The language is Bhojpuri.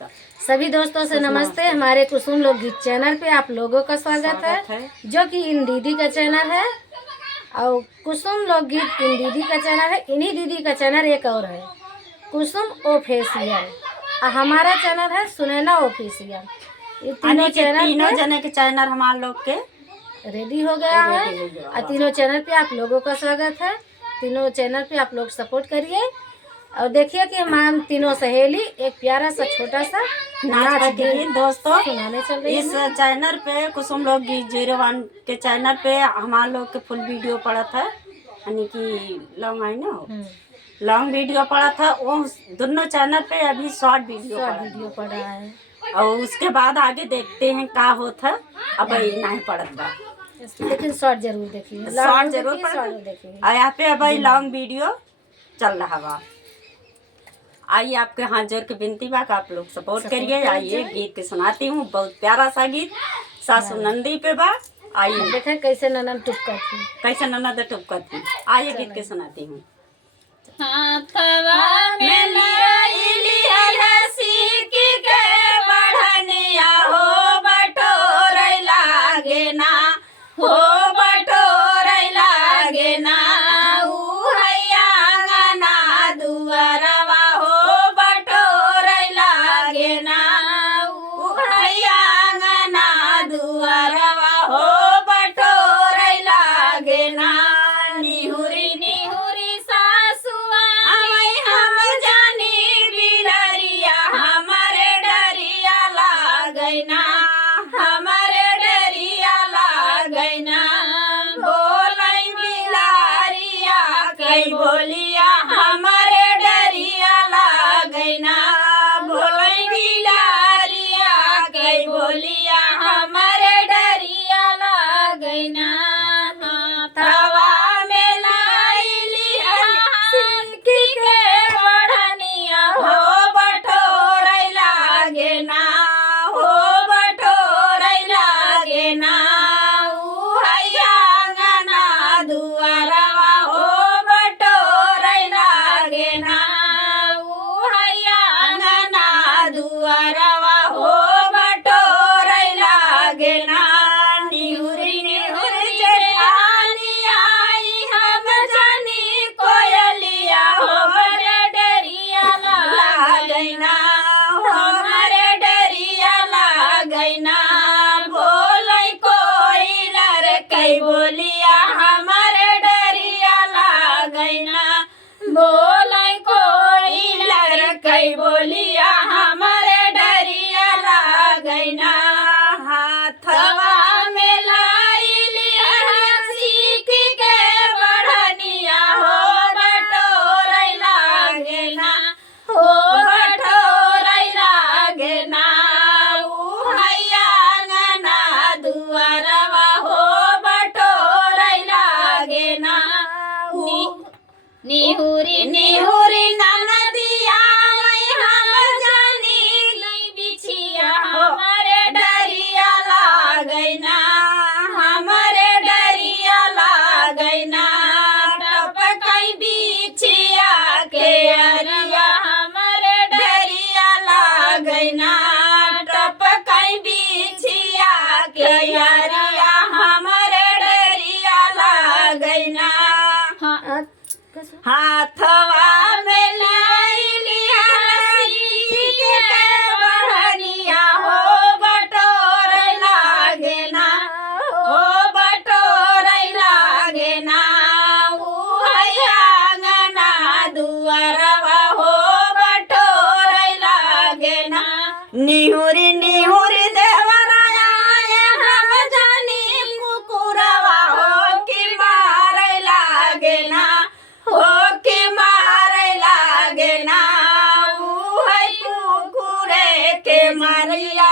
सभी दोस्तों से नमस्ते। हमारे कुसुम लोकगीत चैनल पे आप लोगों का स्वागत है, जो कि इन दीदी का चैनल है। और कुसुम लोकगीत इन दीदी का चैनल है। इन्हीं दीदी का चैनल एक और है, कुसुम ऑफिशियल। हमारा चैनल है सुनैना ऑफिशियल। ये तीनों जने के चैनल हमारे लोग के रेडी हो गया है और तीनों चैनल पे आप लोगों का स्वागत है। तीनों चैनल पे आप लोग सपोर्ट करिए और देखिए कि हम तीनों सहेली एक प्यारा सा छोटा सा नाच गीत दोस्तों सुनाने चल रही इस चैनल पे कुसुम लोकगीत 01 के चैनल पे हमारे लोग के फुल वीडियो पड़ा था, यानी कि लॉन्ग आई ना लॉन्ग वीडियो पड़ा था। वो दोनों चैनल पे अभी शॉर्ट वीडियो पड़ा है और उसके बाद आगे देखते हैं क्या होता। अब नहीं पड़त बा, लेकिन शॉर्ट जरूर देखिए, शॉर्ट जरूर देखिए। और यहाँ पे अब लॉन्ग वीडियो चल रहा बा। आइए, आपके हाथ जोड़ के विनती बा कि आप लोग सपोर्ट करिए। आइए गीत के सुनाती हूँ, बहुत प्यारा सा गीत सासू नंदी पे बा। आइए देखें कैसे ननद टुपका थी, कैसे ननद टुपका थी। आइए गीत के सुनाती हूँ। बोलिया हमारे डरिया लागैना, बोलै बिलारिया कई बोलिया हमारे डरिया लागैना। तवा में लाइली सिल्की के बढ़निया हो बटोरै लागेना, हो बटोरै लागेना। उ हैया अंगना दुआरवा हो दुआरवा हो बटोरै लागेना। निहुरी निहुरी जेठानी आई हम जानी कोयलिया हमरे डरिया लागैना, हमरे डरिया लागैना। बोलै कोइलर कई बोलिया हमरे डरिया लागैना, बोलै कोइलर कई बोलिया हमारे डरिया लागैना। हाथवा में लाइली सीखी के बढ़निया हो बटोरै लागेना, हो बटोरै लागेना। उ हैया अंगना दुआरवा हो बटोरै लागेना। निहुरी निहुरी ननदिया हम जानी लई बिछिया हमारे डरिया लागैना, हमारे डरिया लागैना। टपकै बिछिया के अरिया हमारे डरिया लागैना, टपकै बिछिया के अरिया हमारे डरिया लागैना। हाथवा में लाइली सीखी के बढ़निया हो बटोरै लागेना, हो बटोरै लागेना। उ हैया अंगना दुआरवा हो बटोरै लागेना। निहुरी निहुरी देवराया हम जानी कुकुरवा हो कि मारै लागेना, हो कि मारै लागेना। उ है कुकुरे के मारिया